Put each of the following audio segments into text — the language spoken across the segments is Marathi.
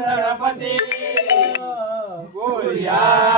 गणपती गोरिया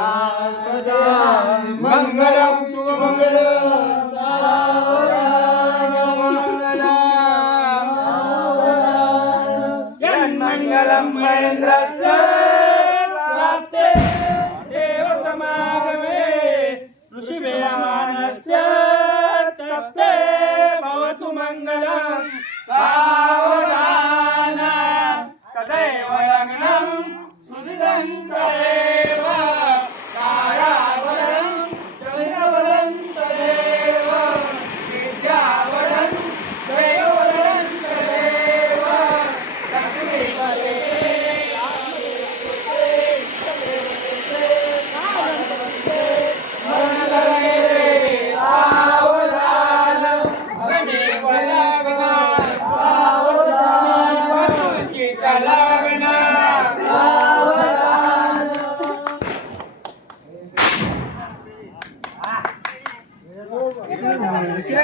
सदा मंगलम शुभमंगलम मंगलम महेंद्रस्य ఇలా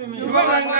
para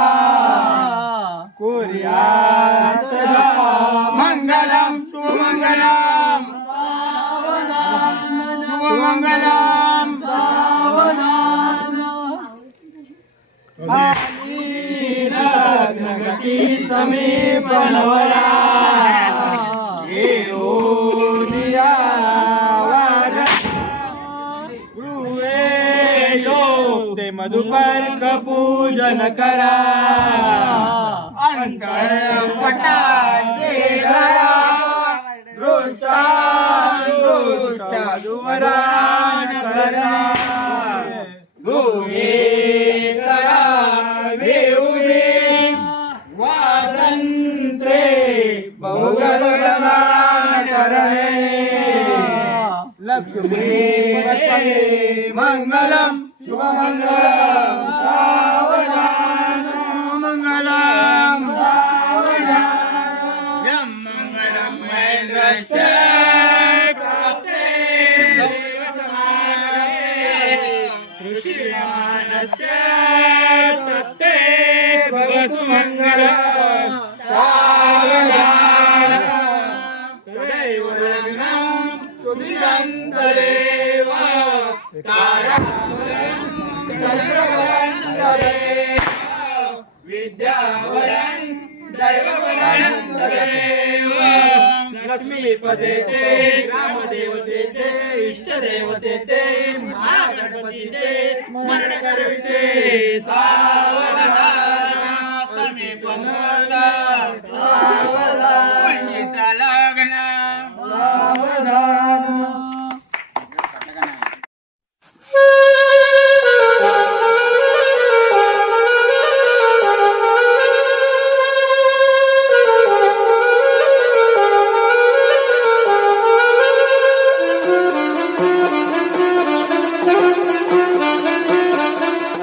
पाठी समीपणवरा ते मधुपर्क पूजन करा. अंतरपटाचे पटा दृष्टा दृष्टा दुवरान करा. बहुग्रहणान लक्ष्मी लक्ष्मीपते मंगलम शुभमंगलम सावधान शुभमंगलम सावधान मंगलम महेंद्रस्य ऋषिमानस्य तत्ते भवतु मङ्गलम्। तारावरं चन्द्रवरन्तरेव विद्यावरं दैववरन्तरेव लक्ष्मीपदेते ग्रामदेवतेचे इष्टदेवतेचे महागणपतीचे स्मरण करविते सावधान समीपमुहूर्त